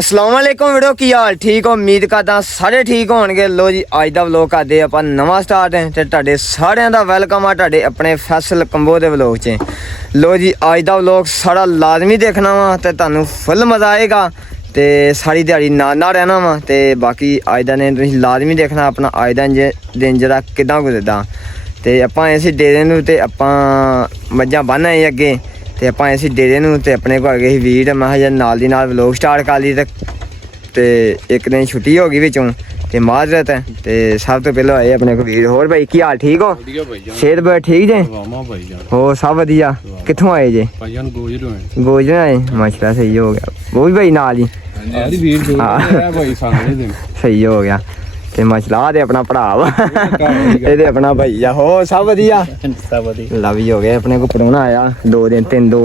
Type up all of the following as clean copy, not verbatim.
अस्सलाम वालेकुम वीडियो की हाल ठीक हो उम्मीद करदा सारे ठीक होणगे। लो जी अज दा व्लॉग करदे आपां नवां स्टार्ट है ते तुहाडे सारियां दा वेलकम आ तुहाडे अपने फैसल कंबो दे व्लॉग च। लो जी अज दा व्लॉग सारा लाजमी देखना वा ते तुहानू फुल मज़ा आएगा ते सारी दिहाड़ी नाल रहना वा ते बाकी अज दा दिन तुसीं लाजमी देखना अपना अज दा दिन जेह्ड़ा किदां गुजरदा ते आपां इस डेरे नूं ते आपां मज्झां बन्न आए अगे ते आपां इस डेरे नूं ते अपने को गए वीर मैं किहा नाल दी नाल व्लॉग स्टार्ट कर ली ते एक दिन छुट्टी हो गई विचों ते माजरत है ते सब तो पहले आए अपने को वीर। होर भाई की हाल ठीक हो? सेहत बड़ी ठीक जे? हो सब वधिया। कित्थों आए जे? गोजर आए माशाल्लाह सही हो गया। वो भी भाई नाल ही सही हो गया ते माशाल्लाह दे अपना भरा वा ये अपना भाई आ। हो सब वधिया लव ही हो गया। अपने को परौना आया 2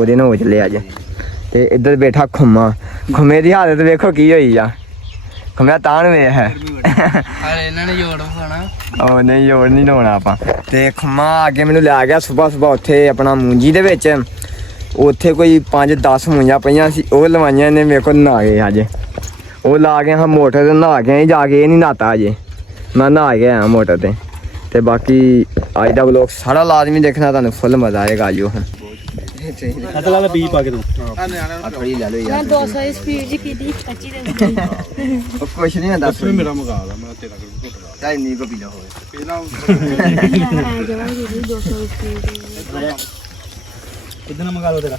दिन हो चले अज ते इधर बैठा खुम्मा खुम्मे की हालत देखो की होई आ। खुम्मे तान वे है नहीं जोड़ नहीं लाना आपां ते खुम्मा अगे मैनू लै गया सुबह उत्थे अपना मूंजी दे विच उत्थे कोई 5-10 मूंजां पईयां सी ओह लवाइयां ने मेरे को नहा गए अज वो ला गया हाँ मोटर ते नहा के जाके ये नहीं नहाता अजे मैं नहा गया हाँ मोटर ते बाकी अज दा व्लॉग सारा लाजमी देखना तुहानू फुल मज़ा आएगा। आजो कुछ नहीं दस मेरा मंगा ला मैं तेरा चाहे नहीं को पीला होवे कितना मंगा लो तेरा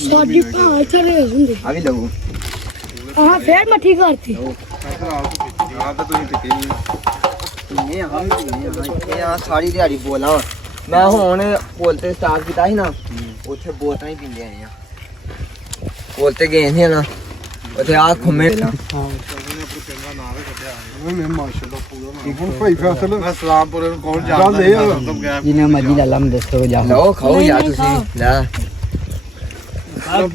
साडी भाव चले हुंदे अभी लगू हां फिर मठी करती हां तो तुम पीते नहीं हम नहीं हां सारी दिहाड़ी बोला मैं हुन बोलते स्टार्ट कीता ही ना ਉੱਥੇ ਬੋਤਾਂ ਹੀ ਪੀਂਦੇ ਆਏ ਆ ਕੋਲ ਤੇ ਗਏ ਸੀ ਨਾ ਉੱਥੇ ਆ ਖੁੰਮੇ ਮੈਂ ਮਾਸ਼ਾਅੱਲਾ ਪੂਰਾ ਹੁਣ ਭਾਈ ਫੈਸਲ ਮੈਂ ਸਲਾਮਪੁਰ ਨੂੰ ਕੌਣ ਜਾਣਦਾ ਜਿੰਨਾ ਮਰਜ਼ੀ ਲੈ ਲਾ ਮੈਂ ਦੱਸੋ ਜਾ ਲਓ ਖਾਓ ਯਾਰ ਤੁਸੀਂ ਲੈ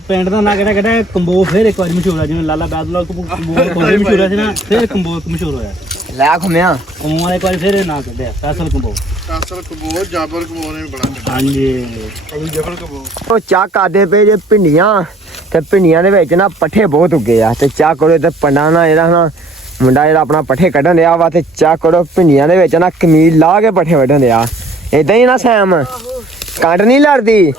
ਪਿੰਡ ਦਾ ਨਾਂ ਕਿਹੜਾ ਕੰਬੋ ਫਿਰ ਇੱਕ ਵਾਰੀ ਮਸ਼ਹੂਰ ਆ ਜਿਵੇਂ ਲਾਲਾ ਬਾਦਲਾ ਕੰਬੋ ਮਸ਼ਹੂਰ ਆ ਸੀ ਨਾ ਫਿਰ ਕੰਬੋ ਮਸ਼ਹੂਰ ਹੋਇਆ ਲੈ ਖੁੰਮਿਆ ਕੰਬੋ ਵਾਲੇ ਇੱਕ ਵਾਰੀ ਫਿਰ ਨਾਂ ਕੱਢਿਆ ਫੈਸਲ ਕੰਬੋ ਜਾਬਰ ਕਬੋ ਨੇ ਬੜਾ ਹਾਂਜੀ ਜਬਰ ਕਬੋ ਉਹ ਚਾਹ ਕਰਦੇ ਪਏ ਜੇ ਭਿੰਡੀਆਂ ਤੇ ਭਿੰਡੀਆਂ ਦੇ ਵਿੱਚ ਨਾ ਪੱਠੇ ਬਹੁਤ ਉੱਗੇ ਆ ਤੇ ਚਾਹ ਕਰੋ ਤੇ ਪੰਡਾ ਨਾ ਜਿਹੜਾ ਨਾ ਮੁੰਡਾ ਜਿਹੜਾ ਆਪਣਾ ਪੱਠੇ ਕੱਢਣ ਦਿਆ ਵਾ ਤੇ ਚਾਹ ਕਰੋ ਭਿੰਡੀਆਂ ਦੇ ਵਿੱਚ ਨਾ ਕਮੀਜ਼ ਲਾ ਕੇ ਪੱਠੇ ਵੱਢਣ ਦਿਆ ਇਦਾਂ ਹੀ ਨਾ ਸੈਮ ਕੰਡ ਨਹੀਂ ਲੜਦੀ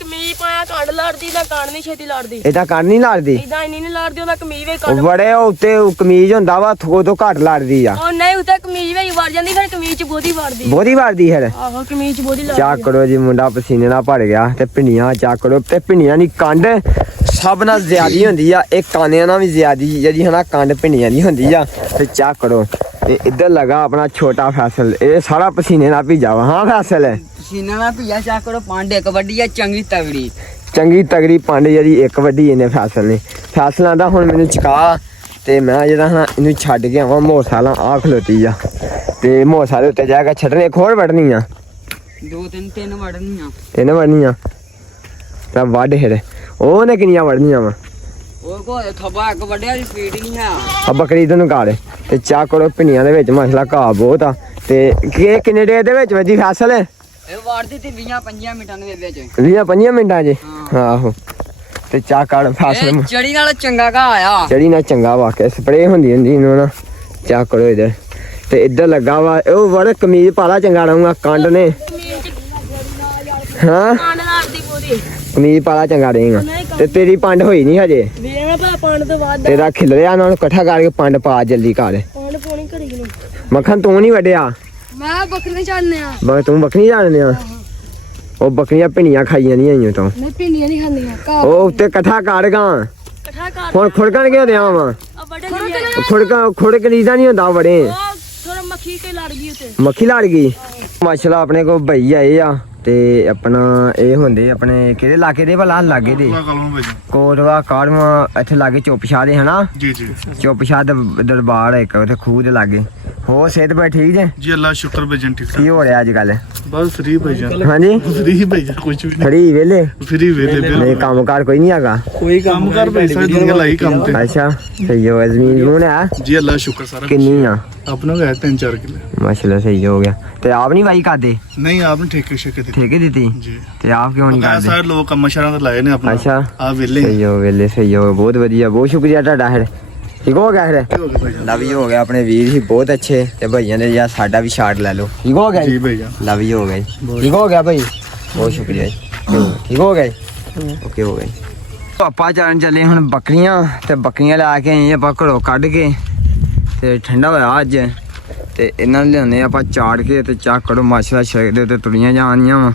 ਕਮੀਜ਼ ਪਾਇਆ ਕੰਡ ਲੜਦੀ ਨਾ ਕੰਡ ਨਹੀਂ ਛੇਤੀ ਲੜਦੀ ਇਦਾਂ ਕੰਡ ਨਹੀਂ ਲੜਦੀ ਇਦਾਂ ਨਹੀਂ ਲੜਦੀ ਉਹਦਾ ਕਮੀਜ਼ ਵੀ ਕੰਡ ਬੜੇ ਉੱਤੇ ਕਮੀਜ਼ ਹੁੰਦਾ ਵਾ ਥੋ ਤੋਂ ਘੱਟ ਲੜਦੀ ਆ ਉਹ ਨਹੀਂ ਉੱਤੇ ਕਮੀਜ਼ ਵੀ ਵੜ ਜਾਂਦੀ ਫਿਰ ਕਮੀਜ਼ ਚ ਬਹੁਤੀ ਵੜਦੀ ਫਿਰ ਆਹੋ ਕਮੀਜ਼ ਚ ਬਹੁਤੀ ਲੜਦੀ ਚਾਹ ਕਰੋ ਜੀ ਮੁੰਡਾ ਪਸੀਨੇ ਨਾਲ ਭੜ ਗਿਆ ਤੇ ਭਿੰਡੀਆਂ ਚਾਹ ਕਰੋ ਤੇ ਭਿੰਡੀਆਂ ਦੀ ਕੰਡ ਸਭ ਨਾਲ ਜ਼ਿਆਦੀ ਹੁੰਦੀ ਆ ਇਹ ਕਾਨਿਆਂ ਨਾਲ ਵੀ ਜ਼ਿਆਦੀ ਜਿਹੜੀ ਹਨਾ ਕੰਡ ਭਿੰਡੀਆਂ ਦੀ ਹੁੰਦੀ ਆ ਤੇ ਚਾਹ ਕਰੋ ਤੇ ਇੱਧਰ ਲਗਾ ਆਪਣਾ ਛੋਟਾ ਫੈਸਲ ਇਹ ਸਾਰਾ ਪਸੀਨੇ ਨਾਲ ਭੀਜਾ ਵਾ। ਹਾਂ ਫੈਸਲ ਪਸੀਨਾ ਨਾਲ ਭਈਆ ਚਾ ਕਰੋ ਪਾਂਡੇ ਕਬੱਡੀ ਆ ਚੰਗੀ ਤਗੜੀ ਪੰਡ ਜਿਹੜੀ ਇੱਕ ਵੱਡੀ ਇਹਨੇ ਫੈਸਲ ਨੇ ਫੈਸਲਾਂ ਦਾ ਹੁਣ ਮੈਨੂੰ ਚਕਾ ਤੇ ਮੈਂ ਜਿਹੜਾ ਹਾਂ ਇਹਨੂੰ ਛੱਡ ਕੇ ਆਵਾਂ ਮੋਸਾਲਾਂ ਆ ਖਲੋਤੀ ਆ ਤੇ ਮੋਸਾਲੇ ਉੱਤੇ ਜਾ ਕੇ ਛੱਡਣੇ ਖੋੜ ਵੜਨੀ ਆ 2-3 ਵੜਨੀਆਂ ਤਿੰਨ ਵੜਨੀਆਂ ਤਾਂ ਵੱਢ ਫਿਰ ਉਹਨੇ ਕਿੰਨੀਆਂ ਵੜਨੀਆਂ ਵਾ ਉਹ ਕੋ ਥੱਬਾ ਇੱਕ ਵੱਡਿਆ ਦੀ ਸਪੀਡ ਨਹੀਂ ਆ ਆ ਬੱਕਰੀ ਇਧਰ ਨੂੰ ਕਾੜੇ ਤੇ ਚਾਹ ਕਰੋ ਭਿੰਡੀਆਂ ਦੇ ਵਿੱਚ ਮਸਲਾ ਘਾਹ ਬਹੁਤ ਆ ਤੇ ਕਿੰਨੇ ਡੇ ਦੇ ਵਿੱਚ ਵੱਜੀ ਫੈਸਲ ਇਹ ਵਾਰਦੀ ਤੇ 20-25 ਮਿੰਟਾਂ ਦੇ ਵਿੱਚ 20-25 ਮਿੰਟਾਂ ਚ ਆਹੋ ਤੇ ਚਾਹ ਕਾੜ ਫੈਸਲ ਚੜੀ ਨਾਲ ਚੰਗਾ ਘਾ ਆਇਆ ਚੜੀ ਨਾਲ ਚੰਗਾ ਵਾਕਿਆ ਸਪਰੇ ਹੁੰਦੀ ਇਹਨੂੰ ਨਾ ਚਾਹ ਕਰੋ ਇਧਰ ਤੇ ਇੱਧਰ ਲੱਗਾ ਵਾ ਉਹ ਵੜ ਕਮੀਜ਼ ਪਾਲਾ ਚੰਗਾ ਰਹੂਗਾ ਕੰਡ ਨੇ ਹਾਂ ਕੰਡ ਲੜਦੀ ਪੂਰੀ ਕਮੀਜ਼ ਪਾਲਾ ਚੰਗਾ ਰਹੇਗਾ ਤੇ ਤੇਰੀ ਪੰਡ ਹੋਈ ਨਹੀਂ ਹਜੇ ਵੇਖਣਾ ਭਲਾ ਪੰਡ ਤੋਂ ਬਾਅਦ ਤੇਰਾ ਖਿਲਰਿਆ ਨਾਲ ਇਕੱਠਾ ਕਰਕੇ ਪੰਡ ਪਾ ਜਲਦੀ ਕਰ ਪੰਡ ਪੋਣੀ ਘੜੀ ਨੂੰ ਮੱਖਣ ਤੂੰ ਨਹੀਂ ਵੱਢਿਆ ਮੈਂ ਬੱਕਰੀ ਛੱਡਨੇ ਆ ਬਸ ਤੂੰ ਬੱਕਰੀ ਜਾਣਦੇ ਆ ਉਹ ਬੱਕਰੀਆਂ ਭਿੰਡੀਆਂ ਖਾਈਆਂ ਨਹੀਂ ਆਈਆਂ ਤੋਂ ਮੈਂ ਪਿੰਡੀਆਂ ਨਹੀਂ ਖਾਂਦੀਆਂ ਘਾਹ ਉਹ ਉੱਤੇ ਇਕੱਠਾ ਕਰ ਗਾ ਇਕੱਠਾ ਕਰ ਹੁਣ ਖੁੜਕਣ ਕਿਉਂ ਦਿਆਂ ਵਾ ਆ ਵੱਡੇ ਖੁੜਕ ਲੀਦਾ ਨਹੀਂ ਹੁੰਦਾ ਬੜੇ ਥੋੜਾ ਮੱਖੀ ਤੇ ਲੜ ਗਈ ਉੱਤੇ ਮੱਖੀ ਲੜ ਗਈ ਮਾਸ਼ਾਅੱਲਾ ਆਪਣੇ ਕੋਲ ਭਈ ਆਏ ਆ ਤੇ ਆਪਣਾ ਇਹ ਹੁੰਦੇ ਆਪਣੇ ਕਿਹੜੇ ਇਲਾਕੇ ਦੇ ਭਲਾ ਲਾਗੇ ਦੇ ਕੋਟਵਾ ਕਾੜਵਾ ਇੱਥੇ ਲਾਗੇ ਚੁੱਪ ਸ਼ਾਹ ਦੇ ਹਨਾ ਜੀ ਚੁੱਪ ਸ਼ਾਹ ਦਰਬਾਰ ਇੱਕ ਉੱਥੇ ਖੂਹ ਦੇ ਲਾਗੇ ਹੋ ਸਿਹਤ ਬਈ ਠੀਕ ਜੇ? ਜੀ ਅੱਲਾ ਸ਼ੁਕਰ ਭੇਜਣ ਠੀਕ ਕੀ ਹੋ ਰਿਹਾ ਅੱਜ ਕੱਲ? ਬਸ ਫ੍ਰੀ ਭੇਜਣ ਹਾਂਜੀ ਫ੍ਰੀ ਭੇਜਣ ਕੁਝ ਵੀ ਫਰੀ ਵੇਲੇ ਫ੍ਰੀ ਵੇਲੇ ਨਹੀਂ ਕੰਮਕਾਰ ਕੋਈ ਨਹੀਂ ਹੈਗਾ? ਕੋਈ ਕੰਮ ਕਰ ਭੇਜ ਸਕਦੇ ਦੁਨੀਆ ਲਾਈ ਕੰਮ ਤੇ ਅੱਛਾ ਸਹੀ ਹੋ ਜ਼ਮੀਨ ਨੂੰ ਹੈ ਜੀ ਅੱਲਾ ਸ਼ੁਕਰ ਸਾਰਾ ਕਿੰਨੀ ਆ? ਆਪਣਾ ਹੈ 3-4 ਕਿੱਲੇ ਮਾਸ਼ਾਅੱਲਾ ਸਹੀ ਹੋ ਗਿਆ। ਤੇ ਆਪ ਨਹੀਂ ਵਾਈ ਕਰਦੇ? ਨਹੀਂ ਆਪ ਨੇ ਠੇਕੇ ਸ਼ੇਕੇ ਦਿੱਤੇ ਠੇਕੇ ਦਿੱਤੀ? ਜੀ ਤੇ ਆਪ ਕਿਉਂ ਨਹੀਂ ਕਰਦੇ? ਸਾਰੇ ਲੋਕ ਕੰਮ ਸ਼ਰਾਂ ਤੇ ਲਾਏ ਨੇ ਆਪਣਾ ਅੱਛਾ ਆ ਵੇਲੇ ਸਹੀ ਹੋ ਵੇਲੇ ਸਹੀ ਹੋ ਬਹੁਤ ਵਧੀਆ ਬਹੁਤ ਸ਼ੁਕਰੀਆ ਤੁਹਾਡਾ ਫਿਰ ਠੀਕ ਹੋ ਗਿਆ ਫਿਰ ਹੋ ਗਏ ਭੇਜਣ ਲਵ ਯੂ ਹੋ ਗਿਆ ਆਪਣੇ ਵੀਰ ਹੀ ਬਹੁਤ ਅੱਛੇ ਤੇ ਭਈਆਂ ਦੇ ਯਾਰ ਸਾਡਾ ਵੀ ਸ਼ਾਟ ਲੈ ਲਓ ਠੀਕ ਹੋ ਗਿਆ ਜੀ ਭੇਜਣ ਲਵ ਯੂ ਹੋ ਗਿਆ ਜੀ ਠੀਕ ਹੋ ਗਿਆ ਭਾਈ ਬਹੁਤ ਸ਼ੁਕਰੀਆ ਜੀ ਠੀਕ ਹੋ ਗਿਆ ਜੀ ਓਕੇ ਹੋ ਗਿਆ ਜੀ ਆਪਾਂ ਚਾਰਨ ਚੱਲੇ ਹੁਣ ਬੱਕਰੀਆਂ ਤੇ ਬੱਕਰੀਆਂ ਲੈ ਕੇ ਆਏ ਆਪਾਂ ਘਰੋਂ ਕੱਢ ਕੇ ਤੇ ਠੰਡਾ ਹੋਇਆ ਅੱਜ ਤੇ ਇਹਨਾਂ ਨੂੰ ਲਿਆਉਂਦੇ ਆਪਾਂ ਚਾੜ ਕੇ ਤੇ ਚਾਹ ਕਰੋ ਮਾਛਲਾ ਛੇਕ ਦੇ ਉੱਤੇ ਤੁਰੀਆਂ ਜਾਣੀਆਂ ਵਾ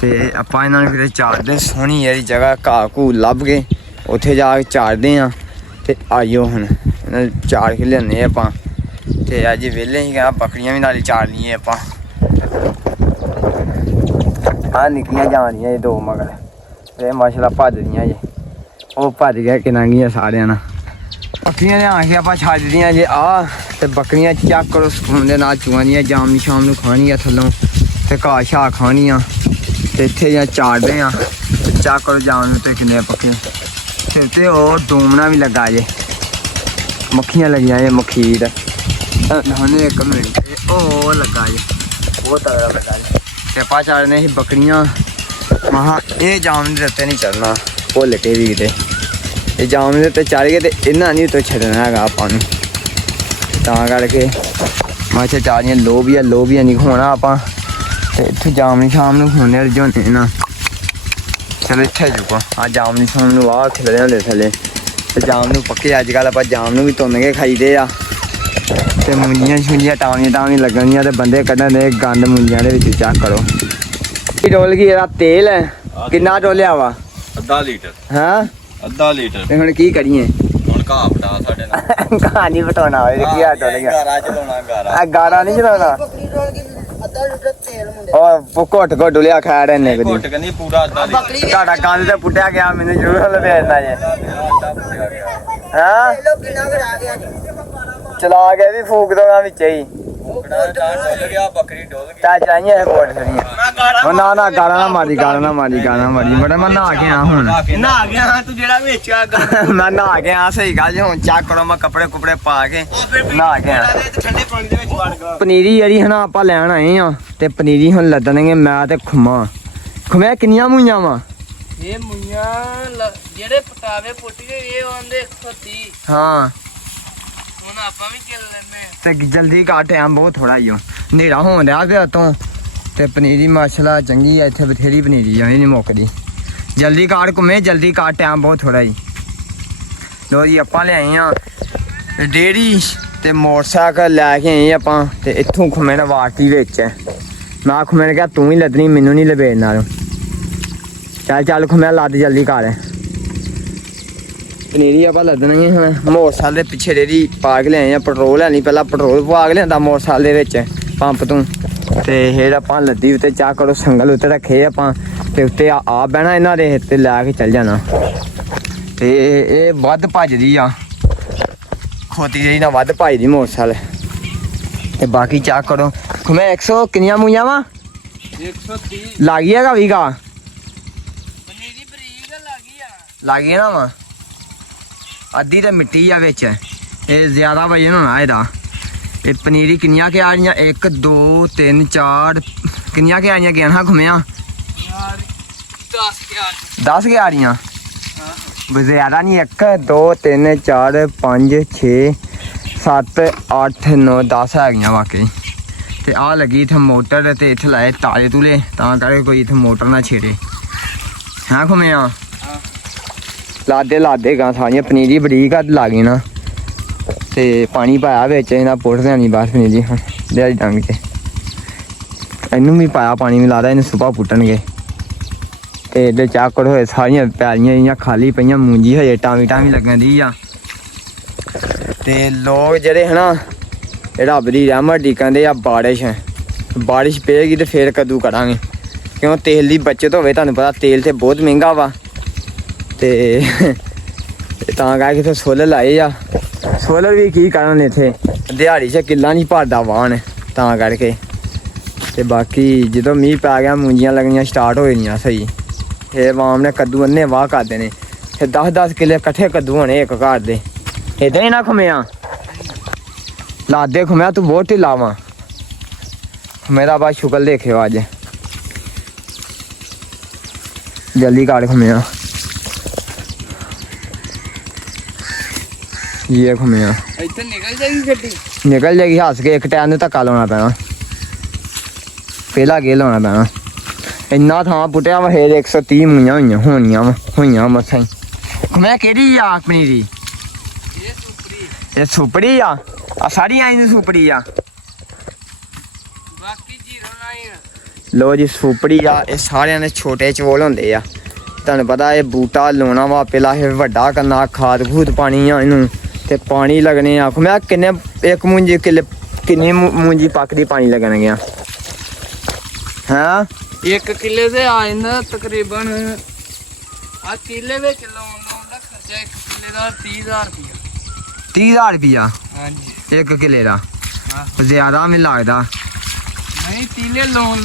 ਤੇ ਆਪਾਂ ਇਹਨਾਂ ਨੂੰ ਕਿਤੇ ਚਾੜਦੇ ਸੋਹਣੀ ਜਿਹੜੀ ਜਗ੍ਹਾ ਘਾਹ ਘੂ ਲੱਭ ਕੇ ਉੱਥੇ ਜਾ ਕੇ ਚਾੜਦੇ ਆ ਤੇ ਆਇਓ ਹੁਣ ਇਹਨਾਂ ਨੂੰ ਚਾੜ ਕੇ ਲਿਆਉਂਦੇ ਆਪਾਂ ਤੇ ਅੱਜ ਵਿਹਲੇ ਹੀ ਗਾ ਬੱਕਰੀਆਂ ਵੀ ਨਾਲ ਹੀ ਚਾੜ ਲਈਏ ਆਪਾਂ ਆ ਨਿਕਲੀਆਂ ਜਾਣੀਆਂ ਇਹ ਦੋ ਮਗਰ ਤੇ ਮਾਸ਼ਾਅੱਲਾ ਭੱਜਦੀਆਂ ਜੇ ਉਹ ਭੱਜ ਗਿਆ ਕਿਨਾਂਗੀਆਂ ਸਾਰਿਆਂ ਨਾਲ ਬੱਕਰੀਆਂ ਲਿਆ ਕੇ ਆਪਾਂ ਛੱਡ ਦਿੱਤੀਆਂ ਜੇ ਆ ਤੇ ਬੱਕਰੀਆਂ ਚੱਕ ਕਰੋ ਸਕੂਨ ਦੇ ਨਾਲ ਚੁਆਂਦੀਆਂ ਜਾਮ ਸ਼ਾਮ ਨੂੰ ਖਾਣੀਆਂ ਥੱਲੋਂ ਤੇ ਘਾਹ ਸ਼ਾਹ ਖਾਣੀਆਂ ਤੇ ਇੱਥੇ ਜਾਂ ਚਾੜਦੇ ਆ ਚੱਕ ਕਰੋ ਜਾਮ ਨੂੰ ਤੇ ਕਿੰਨੇ ਪੱਕੇ ਤੇ ਉਹ ਡੂਮਣਾ ਵੀ ਲੱਗਾ ਜੇ ਮੱਖੀਆਂ ਲੱਗੀਆਂ ਜੇ ਮੱਖੀਰ ਹੁਣ ਇੱਕ ਮਿੰਟ ਉਹ ਲੱਗਾ ਜੇ ਬਹੁਤ ਤਗੜਾ ਲੱਗਾ ਜੇ ਤੇ ਆਪਾਂ ਚਾੜਨੇ ਸੀ ਬੱਕਰੀਆਂ ਮਹਾ ਇਹ ਜਾਮ ਦੇ ਉੱਤੇ ਨਹੀਂ ਚੜਨਾ ਭੁੱਲ ਕੇ ਵੀ ਕਿਤੇ ਇਹ ਜਾਮ ਦੇ ਉੱਤੇ ਚੜ ਗਏ ਤੇ ਇਹਨਾਂ ਨਹੀਂ ਉੱਤੇ ਛੱਡਣਾ ਹੈਗਾ ਆਪਾਂ ਨੂੰ ਤਾਂ ਕਰਕੇ ਮਾਛੇ ਚਾੜੀਆਂ ਲੋਬੀਆਂ ਨਹੀਂ ਖਵਾਉਣਾ ਆਪਾਂ ਤੇ ਇੱਥੇ ਜਾਮ ਸ਼ਾਮ ਨੂੰ ਖਵਾਉਂਦੇ ਜੋ ਨਾ ਚਲੋ ਇੱਥੇ ਜੂਗਾ ਆ ਜਾਮ ਨਹੀਂ ਸ਼ਾਮ ਨੂੰ ਆਹ ਖਿਲਦੇ ਹੁੰਦੇ ਥੱਲੇ ਤੇ ਜਾਮ ਨੂੰ ਪੱਕੇ ਅੱਜ ਕੱਲ੍ਹ ਆਪਾਂ ਜਾਮ ਨੂੰ ਵੀ ਧੁੰਨ ਕੇ ਖਾਈਦੇ ਆ ਤੇ ਮੁੰਜੀਆਂ ਟਾਵੀਆਂ ਲੱਗਣੀਆਂ ਤੇ ਬੰਦੇ ਕੱਢਣ ਦੇ ਗੰਦ ਮੁੰਜੀਆਂ ਦੇ ਵਿੱਚ ਚੈੱਕ ਕਰੋ ਕੀ ਡੋਲ ਗਈ ਇਹਦਾ ਤੇਲ ਕਿੰਨਾ ਡੋਲਿਆ ਵਾ? ਅੱਧਾ ਲੀਟਰ ਹਾਂ ਅੱਧਾ ਲੀਟਰ ਤੇ ਹੁਣ ਕੀ ਕਰੀਏ? ਹੁਣ ਘਾਹ ਪਟਾ ਸਾਡੇ ਨਾਲ ਘਾਹ ਨਹੀਂ ਵਟਾਉਣਾ ਹੋਏ ਕੀ ਆ ਡੋਲ ਗਿਆ ਗਾਰਾ ਚਲਾਉਣਾ ਗਾਰਾ ਆ ਗਾਰਾ ਨਹੀਂ ਚਲਾਉਣਾ ਉਹ ਘੁੱਟ ਡੁਲਿਆ ਖਾ ਰਹੇ ਨੇ ਕਦੀ ਘੁੱਟ ਕਹਿੰਦੀ ਪੂਰਾ ਅੱਧਾ ਲੀਟਰ ਤੁਹਾਡਾ ਗੰਦ ਤੇ ਪੁੱਟਿਆ ਗਿਆ ਮੈਨੂੰ ਜ਼ਰੂਰ ਲਵੇੜਨਾ ਜੇ ਹਾਂ ਚਲਾ ਕੇ ਵੀ ਫੂਕ ਦੋਗਾ ਵਿੱਚ ਹੀ ਡੁੱਲ ਗਿਆ ਬੱਕਰੀ ਡੁੱਲ ਗਈ ਤਾਂ ਚਾਹੀਏ ਕੋਟ ਸਰੀਆਂ ਨਾ ਗਾਲਾਂ ਨਾ ਮਾਰੀ ਬੜਾ ਮੈਂ ਨਹਾ ਕੇ ਆ ਹੁਣ ਨਹਾ ਗਿਆ ਤੂੰ ਜਿਹੜਾ ਵਿੱਚ ਆ ਮੈਂ ਨਹਾ ਕੇ ਆ ਸਹੀ ਗੱਲ ਜੀ ਹੁਣ ਚੈੱਕ ਕਰੋ ਮੈਂ ਕੱਪੜੇ ਕੁਪੜੇ ਪਾ ਕੇ ਨਹਾ ਕੇ ਆ ਠੰਡੇ ਪਾਣੀ ਦੇ ਵਿੱਚ ਵੜ ਗਿਆ ਪਨੀਰੀ ਜਿਹੜੀ ਹਨਾ ਆਪਾਂ ਲੈਣ ਆਏ ਆ ਤੇ ਪਨੀਰੀ ਹੁਣ ਲੱਦਣਗੇ ਮੈਂ ਤੇ ਖੁਮਾ ਕਿੰਨੀਆਂ ਮੂਈਆਂ ਵਾ? ਇਹ ਮੁੰਆਂ ਜਿਹੜੇ ਪਟਾਵੇ ਪੁੱਟ ਗਏ ਇਹ ਆਉਂਦੇ 130 ਹਾਂ ਹੁਣ ਆਪਾਂ ਵੀ ਚੱਲ ਲੈਨੇ ਤੇ ਜਲਦੀ ਕਾ ਟਾਈਮ ਬਹੁਤ ਥੋੜਾ ਹੀ ਹਨੇਰਾ ਹੋਣ ਡਿਆ ਪਿਆ ਤੋਂ ਤੇ ਪਨੀਰੀ ਮਾਸ਼ਾਅੱਲਾ ਚੰਗੀ ਆ ਇੱਥੇ ਬਥੇਰੀ ਪਨੀਰੀ ਆ ਇਹ ਨਹੀਂ ਮੁੱਕਦੀ ਜਲਦੀ ਕਾਟ ਘੁੰਮੇ ਜਲਦੀ ਕਾ ਟਾਈਮ ਬਹੁਤ ਥੋੜਾ ਹੀ ਲੋ ਜੀ ਆਪਾਂ ਲਿਆਏ ਆ ਡੇਰੀ ਤੇ ਮੋਟਰਸਾਈਕਲ ਲੈ ਕੇ ਆਏ ਆਪਾਂ ਤੇ ਇੱਥੋਂ ਘੁੰਮੇ ਨਾ ਵਾਟੀ ਵਿੱਚ ਮੈਂ ਘੁੰਮੇ ਨੇ ਕਿਹਾ ਤੂੰ ਹੀ ਲੱਦਣੀ ਮੈਨੂੰ ਨਹੀਂ ਲਵੇੜ ਨਾਲ ਚੱਲ ਘੁੰਮਿਆ ਲੱਦ ਜਲਦੀ ਕਰ ਪਨੀਰੀ ਆਪਾਂ ਲੱਦਣਗੇ ਹੁਣ ਮੋਟਰਸਾਈਕਲ ਦੇ ਪਿੱਛੇ ਰੇੜੀ ਪਾ ਕੇ ਲਿਆਏ ਆ ਪੈਟਰੋਲ ਹੈ ਨਹੀਂ ਪਹਿਲਾਂ ਪੈਟਰੋਲ ਪਾ ਕੇ ਲਿਆਂਦਾ ਮੋਟਰਸਾਈਕਲ ਦੇ ਵਿੱਚ ਪੰਪ ਤੋਂ ਤੇ ਫਿਰ ਆਪਾਂ ਲੱਦੀ ਉੱਤੇ ਚਾਹ ਕਰੋ ਸੰਗਲ ਉੱਤੇ ਰੱਖੇ ਆਪਾਂ ਤੇ ਉੱਤੇ ਆ ਬਹਿਣਾ ਇਹਨਾਂ ਦੇ ਤੇ ਲੈ ਕੇ ਚੱਲ ਜਾਣਾ ਤੇ ਇਹ ਵੱਧ ਭੱਜਦੀ ਆ ਖੋਤੀ ਜਿਹੜੀ ਨਾ ਵੱਧ ਭੱਜਦੀ ਮੋਟਰਸਾਈਕਲ ਤੇ ਬਾਕੀ ਚਾਹ ਕਰੋ ਮੈਂ 100 ਕਿੰਨੀਆਂ ਮੂਈਆਂ ਵਾ 130 ਲੱਗ ਗਿਆ ਹੈਗਾ ਵੀਗਾ ਪਨੀਰੀ ਬਰੀਕ ਲੱਗ ਗਿਆ ਨਾ ਵਾ ਅੱਧੀ ਤਾਂ ਮਿੱਟੀ ਆ ਵਿੱਚ ਇਹ ਜ਼ਿਆਦਾ ਵਜਨ ਹੋਣਾ ਇਹਦਾ ਇਹ ਪਨੀਰੀ ਕਿੰਨੀਆਂ ਕਿ ਆ ਰਹੀਆਂ 1 2 3 4 ਕਿੰਨੀਆਂ ਕਿ ਆਈਆਂ ਗਿਆ ਨਾ ਘੁੰਮਿਆ 10 ਕਿ ਆ ਰਹੀਆਂ ਜ਼ਿਆਦਾ ਨਹੀਂ 1 2 3 4 5 6 7 8 9 10 ਹੈਗੀਆਂ ਵਾਕਈ ਤੇ ਆ ਲੱਗੀ ਇੱਥੇ ਮੋਟਰ ਤੇ ਇੱਥੇ ਲਾਏ ਤਾਲੇ ਤੂਲੇ ਤਾਂ ਕਰਕੇ ਕੋਈ ਇੱਥੇ ਮੋਟਰ ਨਾ ਛੇੜੇ ਹਾਂ ਘੁੰਮਿਆ ਲਾਦੇ ਗਾ ਸਾਰੀਆਂ ਪਨੀਰੀ ਬਰੀਕ ਆ ਲੱਗ ਗਈ ਨਾ ਤੇ ਪਾਣੀ ਪਾਇਆ ਵਿੱਚ ਇਹਨਾਂ ਪੁੱਟਦੇ ਨਹੀਂ ਬਸ ਪਨੀਰੀ ਹੁਣ ਦਿਹਾੜੀ ਡੰਗ ਕੇ ਇਹਨੂੰ ਵੀ ਪਾਇਆ ਪਾਣੀ ਵੀ ਲਾਦਾ ਇਹਨੂੰ ਸੁਬਾ ਪੁੱਟਣਗੇ ਤੇ ਇਹਦੇ ਚਾਕੜ ਹੋਏ ਸਾਰੀਆਂ ਪੈਲੀਆਂ ਜਿਹੀਆਂ ਖਾਲੀ ਪਈਆਂ ਮੂੰਜੀ ਹਜੇ ਟਾਵੀ ਲੱਗਣ ਦੀ ਆ ਤੇ ਲੋਕ ਜਿਹੜੇ ਹਨਾ ਰੱਬ ਦੀ ਰਹਿਮਤ ਦੀ ਕਹਿੰਦੇ ਆ ਬਾਰਿਸ਼ ਪਏਗੀ ਤੇ ਫੇਰ ਕਦੋਂ ਕਰਾਂਗੇ ਕਿਉਂ ਤੇਲ ਦੀ ਬੱਚਤ ਹੋਵੇ ਤੁਹਾਨੂੰ ਪਤਾ ਤੇਲ ਤੇ ਬਹੁਤ ਮਹਿੰਗਾ ਵਾ ਤੇ ਤਾਂ ਕਰਕੇ ਇੱਥੇ ਸੋਲਰ ਲਾਏ ਆ ਸੋਲਰ ਵੀ ਕੀ ਕਰਨ ਇੱਥੇ ਦਿਹਾੜੀ 'ਚ ਕਿੱਲਾ ਨਹੀਂ ਭਰਦਾ ਵਾਹਣ ਤਾਂ ਕਰਕੇ। ਤੇ ਬਾਕੀ ਜਦੋਂ ਮੀਂਹ ਪੈ ਗਿਆ ਮੂੰਜੀਆਂ ਲੱਗਣੀਆਂ ਸਟਾਰਟ ਹੋ ਜਾਣੀਆਂ ਸਹੀ। ਫਿਰ ਵਾਮ ਨੇ ਕੱਦੂ ਅੰਨੇ ਵਾਹ ਕਰ ਦੇਣੇ। ਫਿਰ 10-10 ਕਿੱਲੇ ਇਕੱਠੇ ਕੱਦੂ ਹੋਣੇ ਇੱਕ ਘਰ ਦੇ। ਏਦਾਂ ਹੀ ਨਾ ਖੁਮਿਆ ਲਾਦੇ ਖੁਮਿਆ ਤੂੰ ਬਹੁਤ ਢਿੱਲਾ ਵਾ। ਮੇਰਾ ਬਾ ਸ਼ੁਕਰ ਦੇਖਿਓ ਅੱਜ ਜਲਦੀ ਕਰ ਖੁਮਿਆ। ਇਹ ਖੁਮਿਆ ਇੱਥੇ ਨਿਕਲ ਜਾਏਗੀ ਗੱਡੀ। ਨਿਕਲ ਜਾਏਗੀ ਹੱਸ ਕੇ। ਇੱਕ ਟਾਇਰ ਨੂੰ ਧੱਕਾ ਲਾਉਣਾ ਪੈਣਾ ਪਹਿਲਾ ਗੇ ਲਾਉਣਾ ਪੈਣਾ। ਇੰਨਾ ਥਾਂ ਪੁੱਟਿਆ ਵਾ ਫੇਰ 130 ਮੂਈਆਂ ਹੋਈਆਂ ਮਸਾਂ ਹੀ। ਮੈਂ ਕਿਹੜੀ ਆ ਆਪਣੀ ਦੀ ਇਹ ਸੁਪਰੀ ਇਹ ਸੁਪੜੀ ਆ ਸਾਰੀ ਆਈ ਨੂੰ ਸੁਪੜੀ ਆ। ਬਾਕੀ 09 ਲੋ ਜੀ ਸੁਪੜੀ ਆ। ਇਹ ਸਾਰਿਆਂ ਦੇ ਛੋਟੇ ਚੋਲ ਹੁੰਦੇ ਆ। ਤੁਹਾਨੂੰ ਪਤਾ ਇਹ ਬੂਟਾ ਲਾਉਣਾ ਵਾ ਪਹਿਲਾਂ ਇਹ ਵੱਡਾ ਕਰਨਾ ਖਾਦ ਖੂਦ ਪਾਣੀ ਆ ਇਹਨੂੰ ਤੇ ਪਾਣੀ ਲੱਗਣੇ ਆ। ਮੈਂ ਕਿੰਨੇ ਇੱਕ ਮੂੰਜੀ ਕਿੱਲੇ ਕਿੰਨੀ ਮੂੰਜੀ ਪੱਕਦੀ ਪਾਣੀ ਲੱਗਣ ਗਿਆ ਹਾਂ। 1 ਕਿੱਲੇ ਦੇ ਆ ਜਾਂਦਾ ਤਕਰੀਬਨ ਆ ਕਿੱਲੇ ਵਿੱਚ ਲਾਉਣ ਦਾ ਖਰਚਾ 1 ਕਿੱਲੇ ਦਾ 30,000 ਰੁਪਇਆ। 30,000 ਰੁਪਇਆ ਹਾਂਜੀ ਇੱਕ ਕਿੱਲੇ ਦਾ ਜ਼ਿਆਦਾ ਮੈਨੂੰ ਲੱਗਦਾ। ਨਹੀਂ ਤੀਲੇ ਲਾਉਣ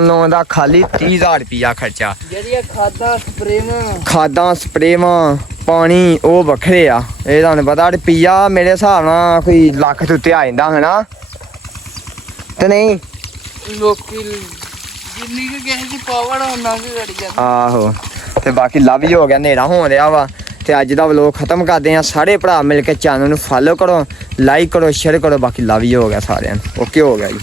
ਲੋਨ ਦਾ ਖਾਲੀ 30,000 ਰੁਪਇਆ ਖਰਚਾ। ਜਿਹੜੀਆਂ ਖਾਦਾਂ ਸਪਰੇਵਾਂ ਪਾਣੀ ਉਹ ਵੱਖਰੇ ਆ। ਇਹ ਤੁਹਾਨੂੰ ਪਤਾ ਰੁਪਈਆ ਮੇਰੇ ਹਿਸਾਬ ਨਾਲ ਕੋਈ ਲੱਖ ਤੋਂ ਉੱਤੇ ਆ ਜਾਂਦਾ ਹਨਾ ਤੇ ਨਹੀਂ ਲੋਕੀ ਜਿੰਨੀ ਕਿ ਕਿਸੇ ਦੀ ਪਾਵਰ ਉਹਨਾਂ ਦੀ ਗੜੀ ਜਾਂਦੀ। ਆਹੋ ਤੇ ਬਾਕੀ ਲਵ ਹੀ ਹੋ ਗਿਆ ਹਨੇਰਾ ਹੋ ਰਿਹਾ ਵਾ ਤੇ ਅੱਜ ਦਾ ਵਲੋਗ ਖਤਮ ਕਰਦੇ ਆ। ਸਾਰੇ ਭਰਾ ਮਿਲ ਕੇ ਚੈਨਲ ਨੂੰ ਫੋਲੋ ਕਰੋ ਲਾਈਕ ਕਰੋ ਸ਼ੇਅਰ ਕਰੋ। ਬਾਕੀ ਲਵ ਹੀ ਹੋ ਗਿਆ ਸਾਰਿਆਂ ਨੂੰ ਓਕੇ ਹੋ ਗਿਆ ਜੀ।